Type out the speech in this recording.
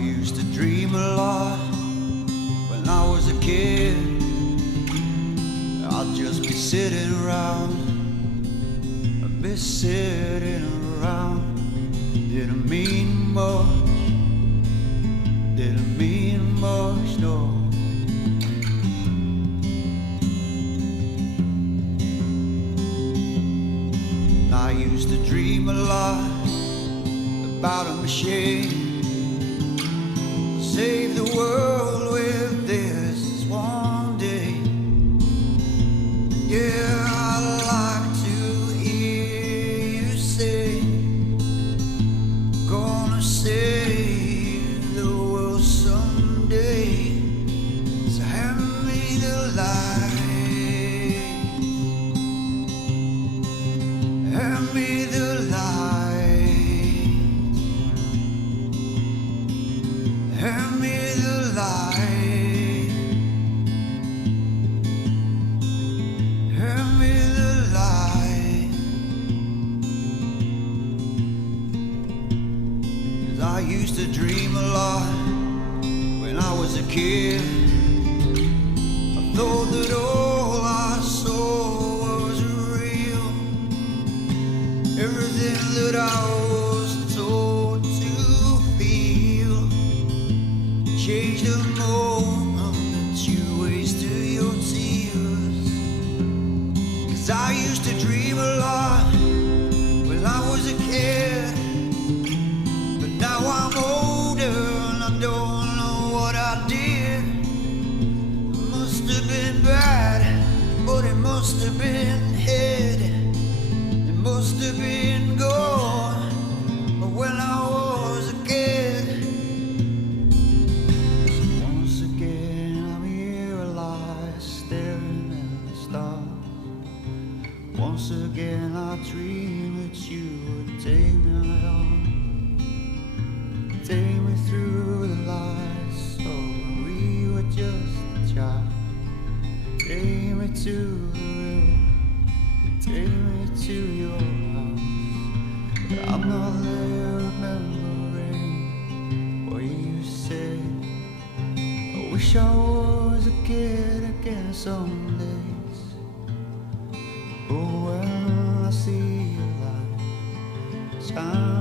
used to dream a lot when I was a kid. I'd just be sitting around, I'd be sitting around. Didn't mean much, didn't mean much, no. I used to dream a lot about a machine, save the world with this one day. Yeah, I'd like to hear you say, gonna save the world someday. So hand me the light, hand me the light. Hand me the light, hand me the light. 'Cause I used to dream a lot when I was a kid. I thought that all I saw was real. Everything that I was told to feel changed the moment that you wasted your tears. 'Cause I used to dream a lot when I was a kid, but now I'm older and I don't know what I did. It must have been bad, but it must have been hid. It must have been gone when I was a kid. Once again I'm here alive, staring at the stars. Once again I dream that you would take me on, take me through the lights of when we were just a child. Take me to the river, take me to your house. But I'm not there remembering what you said. I wish I was a kid again some days. But when I see your light shine